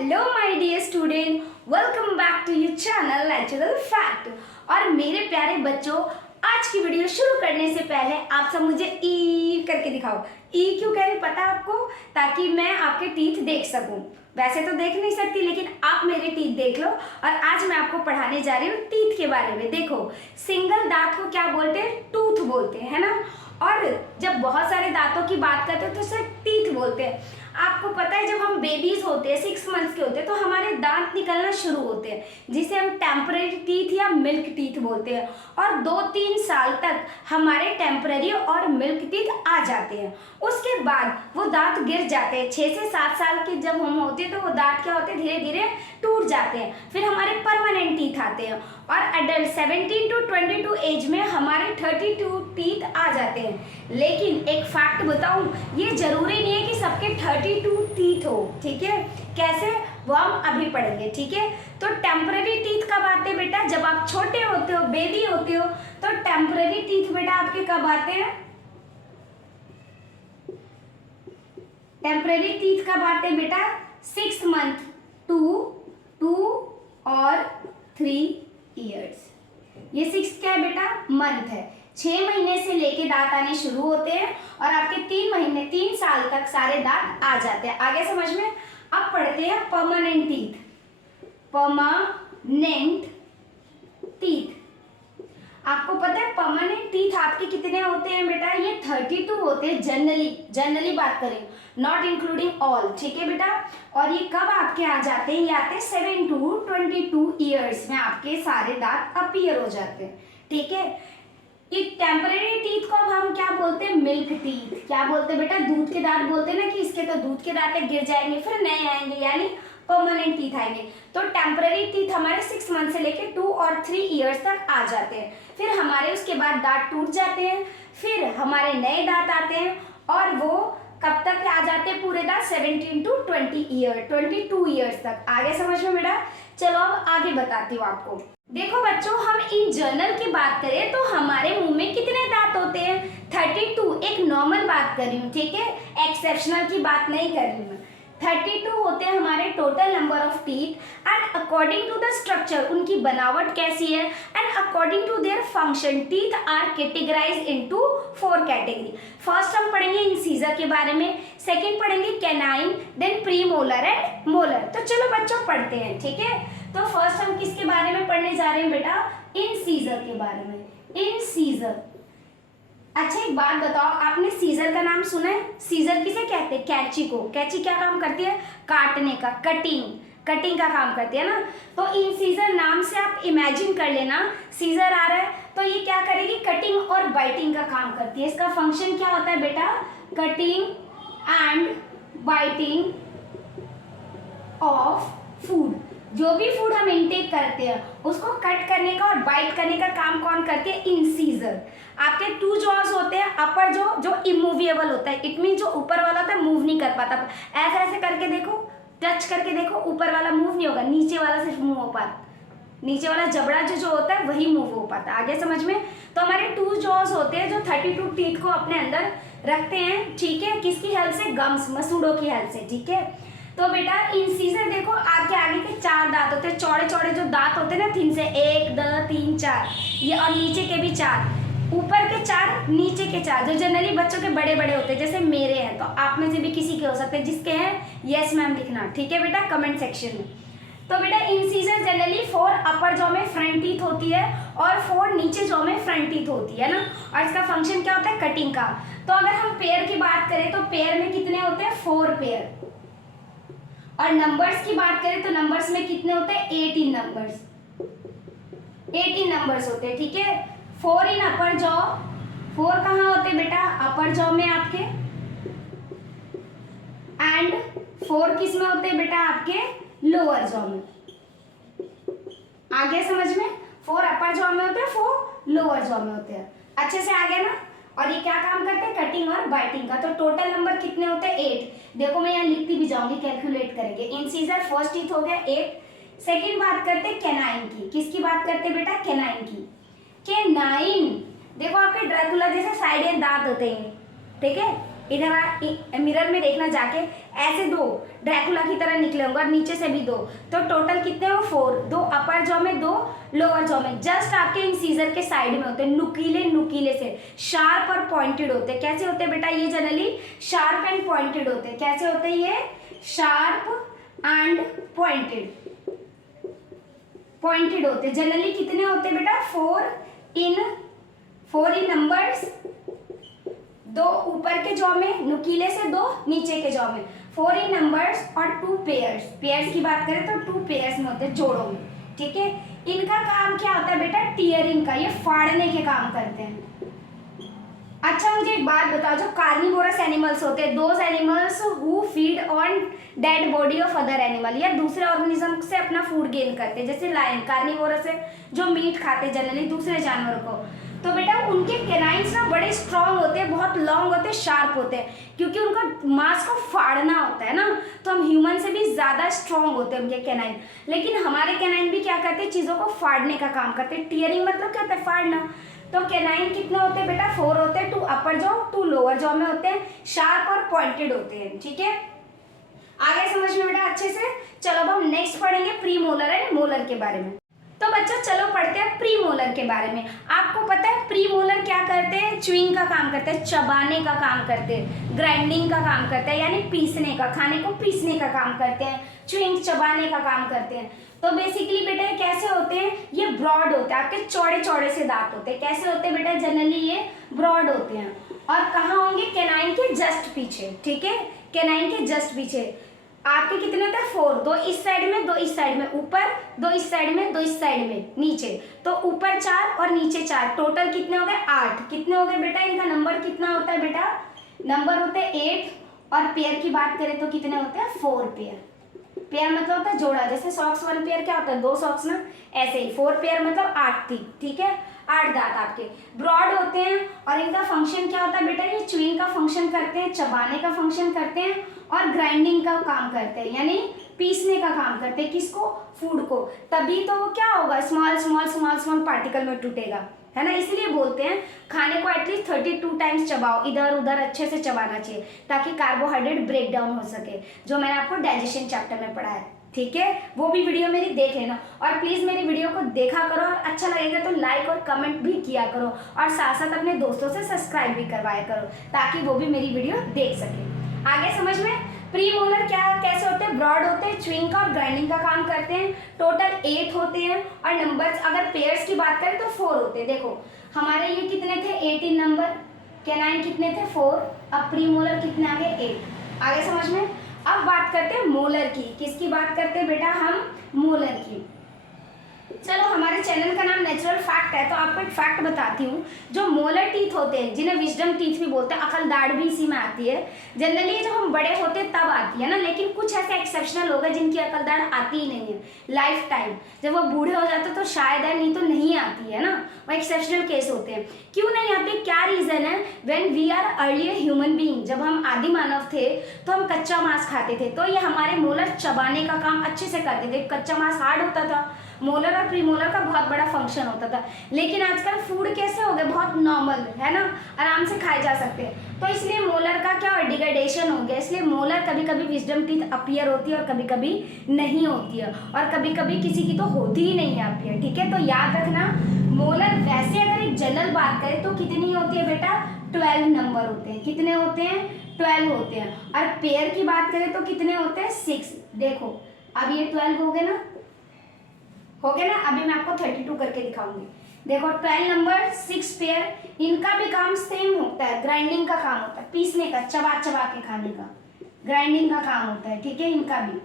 Hello my dear student, welcome back to your channel natural fact. और मेरे प्यारे बच्चों, आज की वीडियो शुरू करने से पहले आप सब मुझे ई करके दिखाओ। ई क्यों कह रही पता है आपको? ताकि मैं आपके टीथ देख सकूं। वैसे तो देख नहीं सकती, लेकिन आप मेरे टीथ देख लो। और आज मैं आपको पढ़ाने जा रही हूँ टीथ के बारे में। देखो, सिंगल दांत को क्या बोलते हैं? टूथ बोलते हैं, है ना। और जब बहुत सारे दांतों की बात करते हैं तो उसे टीथ बोलते हैं। आपको पता है, जब हम बेबीज होते हैं, 6 मंथ्स के होते हैं, तो हमारे दांत निकलना शुरू होते हैं, जिसे हम टेम्पररी टीथ या मिल्क टीथ बोलते हैं। और 2-3 साल तक हमारे टेम्पररी और मिल्क टीथ आ जाते हैं। उसके बाद वो दांत गिर जाते हैं। 6 से 7 साल के जब हम होते हैं तो वो दांत क्या होते हैं, धीरे धीरे टूट जाते हैं। फिर हमारे परमानेंट टीथ आते हैं। और एडल्ट 17 to 22 एज में हमारे 32 टीथ आ जाते हैं। लेकिन एक फैक्ट बताऊं, ये जरूरी नहीं है कि सबके 32 टीथ हो, ठीक है। कैसे, वो हम अभी पढ़ेंगे, ठीक है। तो टेम्पररी टीथ कब आते हैं बेटा? जब आप छोटे होते हो, बेबी होते हो, तो टेम्पररी टीथ बेटा आपके कब आते हैं? टेम्पररी टीथ कब आते हैं बेटा? 6 मंथ टू और 3 ईयर्स। ये 6 क्या है बेटा? मंथ है। 6 महीने से लेके दांत आने शुरू होते हैं और आपके 3 साल तक सारे दांत आ जाते हैं। आगे समझ में। अब पढ़ते हैं परमानेंट टीथ। परमानेंट टीथ, आपको पता है परमानेंट टीथ आपके कितने होते हैं बेटा? ये 32 होते हैं जनरली बात करें, नॉट इंक्लूडिंग ऑल, ठीक है बेटा। और ये कब आपके आ जाते हैं? ये आते हैं 7 to 22 ईयर्स में आपके सारे दांत अपीयर हो जाते हैं, ठीक है। एक टेम्पररी टीथ को अब हम क्या बोलते हैं? Milk teeth. क्या बोलते हैं बेटा? दूध के दांत बोलते हैं ना, कि इसके तो दूध के दांत गिर जाएंगे, फिर नए आएंगे, यानी परमानेंट टीथ आएंगे। तो टेम्पररी टीथ हमारे 6 मंथ से लेके 2 और 3 ईयर्स तक आ जाते हैं। फिर हमारे उसके बाद दांत टूट जाते हैं, फिर हमारे नए दांत आते हैं। और वो कब तक आ जाते हैं पूरे दांत? 17 to 22 ईयर्स तक। आगे समझ में बेटा? चलो अब आगे बताती हूँ आपको। देखो बच्चों, हम इन जनरल की बात करें तो हमारे मुंह में कितने दांत होते हैं? 32। एक नॉर्मल बात कर रही हूँ, ठीक है, एक्सेप्शनल की बात नहीं कर रही हूँ। 32 होते हैं हमारे total number of teeth. And according to the structure, उनकी बनावट कैसी है, and according to their function, teeth are categorized into 4 category. First हम पढ़ेंगे इंसीजर के बारे में, सेकंड पढ़ेंगे canine, then premolar and molar. तो चलो बच्चों पढ़ते हैं, ठीक है। तो फर्स्ट हम किसके बारे में पढ़ने जा रहे हैं बेटा? इंसीजर के बारे में। इंसीजर, अच्छा एक बात बताओ, आपने सीजर का नाम सुना है? सीजर किसे कहते हैं? कैंची को। कैंची क्या काम करती है? काटने का, कटिंग का काम करती है ना। तो इंसीजर नाम से आप इमेजिन कर लेना, सीजर आ रहा है तो ये क्या करेगी? कटिंग और बाइटिंग का काम करती है। इसका फंक्शन क्या होता है बेटा? Cutting and biting of food. जो भी फूड हम इनटेक करते हैं उसको कट करने का और बाइट करने का काम कौन करती है? इंसीजर। आपके 2 जॉज होते हैं, अपर जो इमूवेबल होता है, इट मीन जो ऊपर वाला होता है मूव नहीं कर पाता। ऐसे ऐसे करके देखो, टच करके देखो, ऊपर वाला मूव नहीं होगा, नीचे वाला सिर्फ मूव हो पाता। नीचे वाला जबड़ा जो होता है वही मूव हो पाता है। आगे समझ में। तो हमारे 2 जॉज होते हैं जो 32 टीथ को अपने अंदर रखते हैं, ठीक है। किसकी हेल्प से? गम्स, मसूड़ों की हेल्प से, ठीक है। तो बेटा इंसीजर देखो, आगे के 4 दांत होते हैं, चौड़े चौड़े जो दांत होते हैं ना, 3 से 1 2 3 4, ये, और नीचे के भी 4, ऊपर के 4, नीचे के 4, जो जनरली बच्चों के बड़े बड़े होते हैं, जैसे मेरे हैं। तो आप में से भी किसी के हो सकते हैं, जिसके हैं यस मैम लिखना, ठीक है बेटा, कमेंट सेक्शन में। तो बेटा इंसीजर जनरली 4 अपर जॉ में फ्रंट टीथ होती है और 4 नीचे जॉ में फ्रंट टीथ होती है ना। और इसका फंक्शन क्या होता है? कटिंग का। तो अगर हम पेयर की बात करें तो पेयर में कितने होते हैं? 4 पेयर। और नंबर्स की बात करें तो नंबर्स में कितने होते हैं? 18 नंबर्स। 18 नंबर्स होते हैं, ठीक है। 4 इन अपर जॉ। 4 कहाँ होते हैं बेटा? अपर जॉ में आपके। एंड 4 किस में होते हैं बेटा? आपके लोअर जॉ में। आगे समझ में। 4 अपर जॉ में होते हैं, 4 लोअर जॉ में होते हैं। अच्छे से आ गया ना। और ये क्या काम करते हैं? कटिंग और बाइटिंग का। तो टोटल नंबर कितने होते हैं? 8। देखो मैं यहाँ लिखती भी जाऊंगी, कैलकुलेट करेंगे। इंसीजर फर्स्ट टीथ हो गया 8। सेकंड बात करते हैं कैनाइन की। किसकी बात करते हैं बेटा? कैनाइन की। कैनाइन देखो, आपके ड्रैकुला जैसे साइड एंड दांत होते हैं, ठीक है। इधर मिरर में देखना जाके, ऐसे 2 ड्रैकुला की तरह निकले होंगे और नीचे से भी 2, तो टोटल कितने हो 4, 2 अपर जॉ में 2 लोअर जॉ में, जस्ट आपके इंसीजर के साइड में होते हैं, नुकीले नुकीले से, शार्प और पॉइंटेड होते हैं। कैसे होते हैं बेटा ये जनरली? शार्प एंड पॉइंटेड होते हैं। कैसे होते हैं ये? शार्प एंड पॉइंटेड होते हैं। जनरली कितने होते हैं बेटा? 4 इन नंबर्स, 2 ऊपर के जॉ में नुकीले से, 2 नीचे के जॉ में, 4 इन नंबर्स और 2 पेयर्स की बात करें तो 2 पेयर्स में होते हैं, जोड़ों में। ठीक है, इनका काम क्या होता है बेटा? टीयरिंग का, ये फाड़ने के काम करते हैं। अच्छा मुझे एक बात बताओ, जो कार्निवोरस एनिमल्स होते हैं, those animals who feed on dead body of other animal, या दूसरे ऑर्गेनिज्म से अपना फूड गेन करते हैं, जैसे लायन कार्निवोरस है जो मीट खाते हैं जनरली दूसरे जानवरों को, तो बेटा उनके कैनाइन्स ना बड़े स्ट्रांग होते हैं, बहुत लॉन्ग होते हैं, शार्प होते हैं, क्योंकि उनका मांस को फाड़ना होता है ना, तो हम ह्यूमन से भी ज़्यादा स्ट्रांग होते हैं उनके कैनाइन। लेकिन हमारे कैनाइन भी क्या करते हैं? चीज़ों को फाड़ने का काम करते हैं। टीयरिंग मतलब क्या होता है? फाड़ना। तो कैनाइन कितने होते हैं बेटा? 4 होते हैं, 2 अपर जॉ 2 लोअर जॉ में होते हैं, शार्प और पॉइंटेड होते हैं। ठीक है, आगे समझ में बेटा अच्छे से? चलो अब हम नेक्स्ट पढ़ेंगे प्री मोलर एंड मोलर के बारे में। तो बच्चों चलो पढ़ते हैं प्री मोलर के बारे में। आपको पता है प्री मोलर क्या करते हैं? च्युइंग का काम करते हैं, चबाने का काम करते हैं, ग्राइंडिंग का काम करते हैं, यानी पीसने का, खाने को पीसने का काम करते हैं, च्युइंग चबाने का काम करते हैं। तो बेसिकली बेटा ये कैसे होते हैं? ये ब्रॉड होते हैं, आपके चौड़े चौड़े से दांत होते हैं। कैसे होते हैं बेटा? जनरली ये ब्रॉड होते हैं, और कहाँ होंगे? कैनाइन के जस्ट पीछे। ठीक है, कैनाइन के जस्ट पीछे। आपके कितने होते हैं? 4, 2 इस साइड में, 2 इस साइड में, ऊपर 2 इस साइड में, 2 इस साइड में, नीचे, तो ऊपर 4 और नीचे 4, टोटल कितने हो गए? 8। कितने हो गए बेटा? इनका नंबर कितना होता है बेटा? नंबर होते हैं 8, और पेयर की बात करें तो कितने होते हैं? 4 पेयर। पेयर मतलब होता है जोड़ा, जैसे सॉक्स 1 पेयर क्या होता है? 2 सॉक्स ना, ऐसे ही 4 पेयर मतलब 8 थी। ठीक है, 8 दांत आपके ब्रॉड होते हैं, और इनका फंक्शन क्या होता है बेटा? ये च्युइंग का फंक्शन करते हैं, चबाने का फंक्शन करते हैं, और ग्राइंडिंग का काम करते हैं, यानी पीसने का काम करते हैं। किसको? फूड को। तभी तो वो क्या होगा? Small small small small particle में टूटेगा, है ना। इसलिए बोलते हैं खाने को एटलीस्ट 32 टाइम्स चबाओ, इधर उधर अच्छे से चबाना चाहिए, ताकि कार्बोहाइड्रेट ब्रेक डाउन हो सके, जो मैंने आपको डाइजेशन चैप्टर में पढ़ा है। ठीक है, वो भी वीडियो मेरी देख लेना, और प्लीज़ मेरी वीडियो को देखा करो, और अच्छा लगेगा तो लाइक और कमेंट भी किया करो, और साथ साथ अपने दोस्तों से सब्सक्राइब भी करवाया करो, ताकि वो भी मेरी वीडियो देख सके। आगे समझ में? प्री मोलर क्या कैसे होते हैं? ब्रॉड होते हैं, च्युइंग का और ग्राइंडिंग का काम करते हैं, टोटल 8 होते हैं, और नंबर्स अगर पेयर्स की बात करें तो 4 होते हैं। देखो हमारे ये कितने थे? 18 नंबर, कैनाइन कितने थे? 4, अब प्री मोलर कितने आ गए? 8। आगे समझ में? अब बात करते हैं मोलर की। किसकी बात करते हैं बेटा हम? मोलर की। चलो हमारे चैनल का नाम नेचुरल फैक्ट है, तो आपको एक फैक्ट बताती हूँ। जो मोलर टीथ होते हैं, जिन्हें विजडम टीथ भी बोलते हैं, अकल दाढ़ भी इसी में आती है। जनरली जब हम बड़े होते हैं तब आती है ना, लेकिन कुछ ऐसे एक्सेप्शनल हो गए जिनकी अकल दाढ़ आती ही नहीं है लाइफ टाइम। जब वो बूढ़े हो जाते तो शायद है, नहीं तो नहीं आती है ना, वो एक्सेप्शनल केस होते हैं। क्यों नहीं आती? क्या रीज़न है? When we are earlier human being, जब हम आदि मानव थे तो हम कच्चा मांस खाते थे, तो ये हमारे मोलर चबाने का काम अच्छे से करते थे। कच्चा मांस हार्ड होता था, मोलर और प्रीमोलर का बहुत बड़ा फंक्शन होता था। लेकिन आजकल फूड कैसे हो गए? बहुत नॉर्मल है ना, आराम से खाए जा सकते हैं, तो इसलिए मोलर का क्या हो? डिग्रेडेशन हो गया। इसलिए मोलर कभी कभी विजडम टीथ अपीयर होती है और कभी कभी नहीं होती है, और कभी कभी किसी की तो होती ही नहीं है अपीयर। ठीक है, तो याद रखना मोलर वैसे अगर एक जनरल बात करें तो कितनी होती है बेटा? 12 नंबर होते हैं। कितने होते हैं? 12 होते हैं। और पेयर की बात करें तो कितने होते हैं? 6। देखो अब ये 12 हो गए ना, हो गया ना। अभी मैं आपको 32 करके दिखाऊंगी। देखो 12 नंबर, 6 पेयर, इनका भी काम सेम होता है, ग्राइंडिंग का काम होता है, पीसने का, चबा चबा के खाने का, ग्राइंडिंग का काम होता है। ठीक है, इनका भी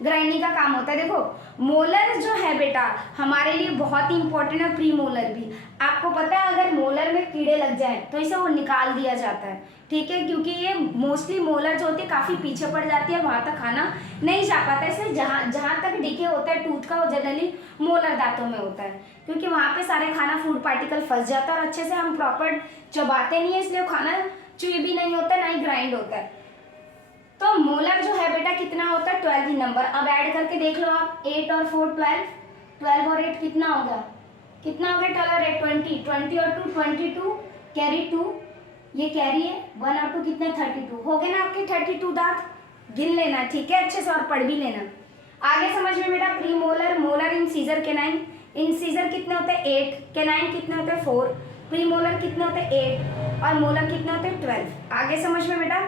ग्राइंडिंग का काम होता है। देखो मोलर जो है बेटा हमारे लिए बहुत ही इंपॉर्टेंट है, प्री मोलर भी। आपको पता है अगर मोलर में कीड़े लग जाए तो इसे वो निकाल दिया जाता है। ठीक है, क्योंकि ये मोस्टली मोलर जो होती है काफ़ी पीछे पड़ जाती है, वहाँ तक खाना नहीं जा पाता, इसलिए जहाँ तक डिके होता है टूथ का वो जनरली मोलर दांतों में होता है, क्योंकि वहाँ पे सारे खाना फूड पार्टिकल फंस जाता है और अच्छे से हम प्रॉपर चबाते नहीं है, इसलिए खाना चुई भी नहीं होता, ना ही ग्राइंड होता है। तो मोलर जो है बेटा कितना होता है? 12 ही नंबर। अब ऐड करके देख लो आप, 8 और 4 12, 12 और 8 कितना हो गया? कितना हो गया? 12 और 8 20, 20 और 2 22, कैरी 2, ये कैरी है, 1 और 2 कितने 32 हो गए ना आपके 32 दांत, गिन लेना ठीक है अच्छे से और पढ़ भी लेना। आगे समझ में बेटा pre molar, molar, incisor, canine. Incisor कितने होते हैं 8, कैनाइन कितने होते हैं 4, प्री मोलर कितने होते हैं 8 और मोलर कितने होते हैं 12। आगे समझ में बेटा।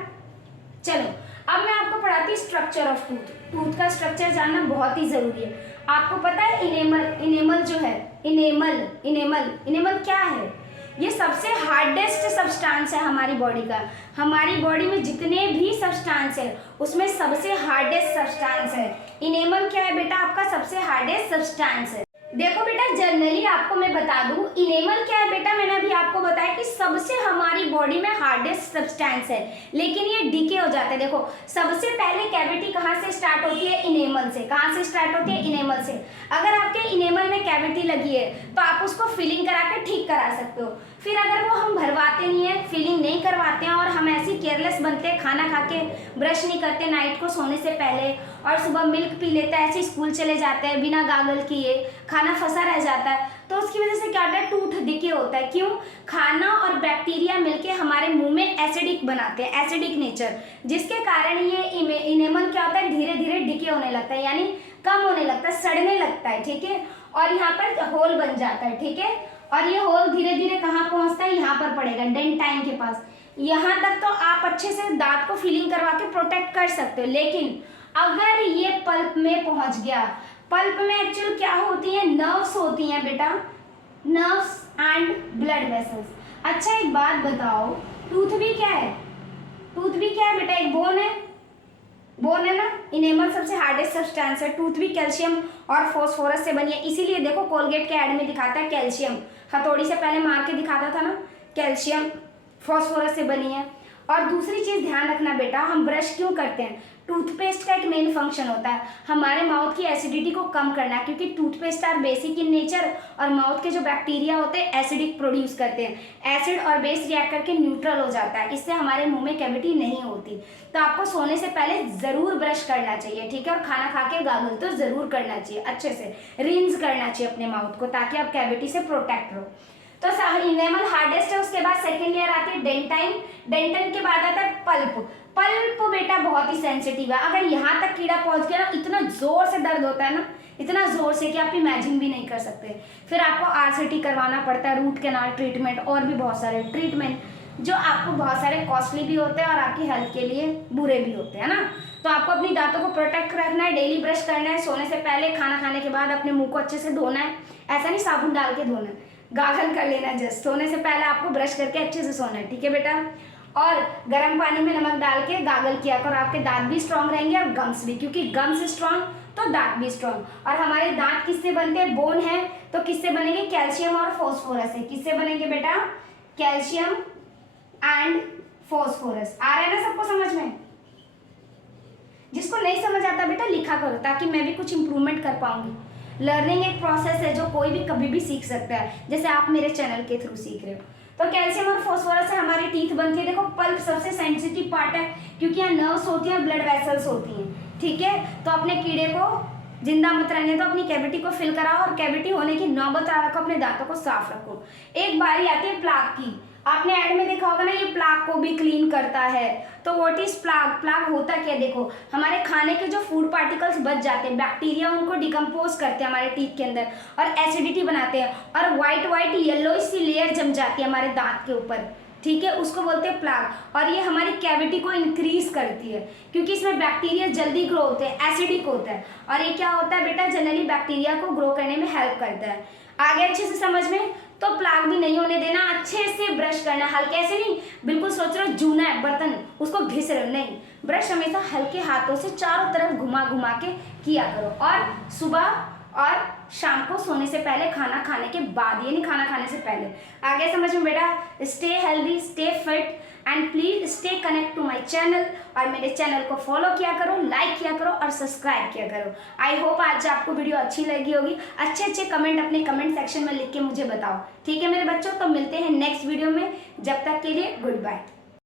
चलो अब मैं आपको पढ़ाती हूँ स्ट्रक्चर ऑफ टूथ। टूथ का स्ट्रक्चर जानना बहुत ही जरूरी है। आपको पता है इनेमल जो है, इनेमल क्या है? ये सबसे हार्डेस्ट सब्सटेंस है हमारी बॉडी का। हमारी बॉडी में जितने भी सब्सटेंस है उसमें सबसे हार्डेस्ट सब्सटेंस है इनेमल। क्या है बेटा? आपका सबसे हार्डेस्ट सब्सटेंस है। देखो बेटा जनरली आपको मैं बता दूं इनेमल क्या है बेटा, मैंने अभी आपको बताया कि सबसे हमारी बॉडी में हार्डेस्ट सब्सटेंस है, लेकिन ये डीके हो जाता है। देखो सबसे पहले कैविटी कहाँ से स्टार्ट होती है? इनेमल से। कहाँ से स्टार्ट होती है? इनेमल से। अगर आपके इनेमल में कैविटी लगी है तो आप उसको फिलिंग करा के ठीक करा सकते हो। फिर अगर वो हम भरवाते नहीं है, फिलिंग नहीं करवाते हैं और हम ऐसे केयरलेस बनते हैं, खाना खा के ब्रश नहीं करते नाइट को सोने से पहले और सुबह मिल्क पी लेते हैं, ऐसे स्कूल चले जाते हैं बिना गागल किए, खाना फंसा रह जाता है, तो उसकी वजह से क्या होता है? टूथ डिके होता है। क्यों? खाना और बैक्टीरिया मिलके हमारे मुंह में एसिडिक बनाते हैं, एसिडिक नेचर, जिसके कारण ये इनेमल क्या होता है? धीरे धीरे डिके होने लगता है, यानी कम होने लगता है, सड़ने लगता है। ठीक है, और यहाँ पर होल बन जाता है। ठीक है, और ये होल धीरे धीरे कहाँ पहुँचता है? यहाँ पर पड़ेगा डेंटाइन के पास। यहाँ तक तो आप अच्छे से दांत को फिलिंग करवा के प्रोटेक्ट कर सकते हो, लेकिन अगर ये पल्प में पहुंच गया, पल्प में एक्चुअली क्या होती है? नर्व्स होती हैं बेटा, नर्व्स एंड ब्लड वेसल्स। अच्छा एक बात बताओ, टूथ भी क्या है? टूथ भी क्या है बेटा? एक बोन है, बोन है ना। इनेमल सबसे हार्डेस्ट सब्सटेंस है। टूथ भी कैल्शियम और फॉस्फोरस से बनी है, इसीलिए देखो कोलगेट के ऐड में दिखाता है कैल्शियम, हथौड़ी से पहले मार के दिखाता था ना, कैल्शियम फॉस्फोरस से बनी है। और दूसरी चीज ध्यान रखना बेटा, हम ब्रश क्यों करते हैं? टूथपेस्ट का एक मेन फंक्शन होता है हमारे माउथ की एसिडिटी को कम करना, क्योंकि toothpaste are basic in nature और माउथ के जो बैक्टीरिया होते हैं एसिडिक प्रोड्यूस करते हैं। एसिड और बेस रिएक्ट करके न्यूट्रल हो जाता है, इससे हमारे मुंह में कैविटी नहीं होती। तो आपको सोने से पहले जरूर ब्रश करना चाहिए, ठीक है, और खाना खा के गागल तो जरूर करना चाहिए, अच्छे से रिंस करना चाहिए अपने माउथ को, ताकि आप कैविटी से प्रोटेक्ट रहो। तो इनेमल हार्डेस्ट है, उसके बाद सेकेंड लेयर आती है डेंटाइन, डेंटाइन के बाद आता है पल्प। पल्प बेटा बहुत ही सेंसिटिव है, अगर यहाँ तक कीड़ा पहुंच गया ना इतना जोर से दर्द होता है ना, इतना जोर से कि आप इमेजिन भी नहीं कर सकते। फिर आपको आरसीटी करवाना पड़ता है, रूट कैनाल ट्रीटमेंट और भी बहुत सारे ट्रीटमेंट जो आपको बहुत सारे कॉस्टली भी होते हैं और आपकी हेल्थ के लिए बुरे भी होते हैं ना। तो आपको अपनी दांतों को प्रोटेक्ट रखना है, डेली ब्रश करना है, सोने से पहले, खाना खाने के बाद अपने मुंह को अच्छे से धोना है, ऐसा नहीं साबुन डाल के धोना है, गागल कर लेना जस्ट, सोने से पहले आपको ब्रश करके अच्छे से सोना है, ठीक है बेटा। और गर्म पानी में नमक डाल के गागल किया करो, आपके दांत भी स्ट्रांग रहेंगे और गम्स भी, क्योंकि गम्स स्ट्रांग तो दांत भी स्ट्रांग। और हमारे दांत किससे बनते हैं? बोन है, तो किससे बनेंगे? कैल्शियम और फॉस्फोरस से। किससे बनेंगे बेटा? Calcium and phosphorus. आ रहा है ना सबको समझ में? जिसको नहीं समझ आता बेटा लिखा करो, ताकि मैं भी कुछ इंप्रूवमेंट कर पाऊंगी। लर्निंग एक प्रोसेस है जो कोई भी कभी भी सीख सकता है, जैसे आप मेरे चैनल के थ्रू सीख रहे हो। तो कैल्शियम और फॉस्फोरस से हमारी टीथ बनती है। देखो पल्प सबसे सेंसिटिव पार्ट है, क्योंकि यहाँ नर्व्स होती हैं, ब्लड वेसल्स होती हैं, ठीक है। तो अपने कीड़े को जिंदा मत रहने दो, अपनी कैविटी को फिल कराओ और कैविटी होने की नौबत आ रखो, अपने दांतों को साफ रखो। एक बारी आती है प्लाक की, आपने ऐड में देखा होगा ना, ये प्लाक को भी क्लीन करता है। तो व्हाट इज प्लाक? प्लाक होता क्या? देखो हमारे खाने के जो फूड पार्टिकल्स बच जाते हैं, बैक्टीरिया उनको डिकम्पोज करते हैं हमारे टीथ के अंदर और एसिडिटी बनाते हैं, और व्हाइट व्हाइट येलो सी लेयर जम जाती है हमारे दांत के ऊपर, ठीक है, उसको बोलते हैं प्लाक। और ये हमारी कैविटी को इंक्रीज करती है, क्योंकि इसमें बैक्टीरिया जल्दी ग्रो होते हैं, एसिडिक होता है, और ये क्या होता है बेटा? जनरली बैक्टीरिया को ग्रो करने में हेल्प करता है। आगे अच्छे से समझ में? तो प्लाक भी नहीं होने देना, अच्छे से ब्रश करना, हल्के से नहीं, बिल्कुल सोच रहे हो जूना है बर्तन उसको घिस रहे हो, नहीं, ब्रश हमेशा हल्के हाथों से चारों तरफ घुमा घुमा के किया करो। और सुबह और शाम को सोने से पहले, खाना खाने के बाद, ये नहीं खाना खाने से पहले। आगे समझ में बेटा? Stay healthy, stay fit and please stay connect to my channel, और मेरे चैनल को फॉलो किया करो, लाइक किया करो और सब्सक्राइब किया करो। आई होप आज आपको वीडियो अच्छी लगी होगी। अच्छे अच्छे कमेंट अपने कमेंट सेक्शन में लिख के मुझे बताओ, ठीक है मेरे बच्चों। तो मिलते हैं नेक्स्ट वीडियो में, जब तक के लिए गुड बाय।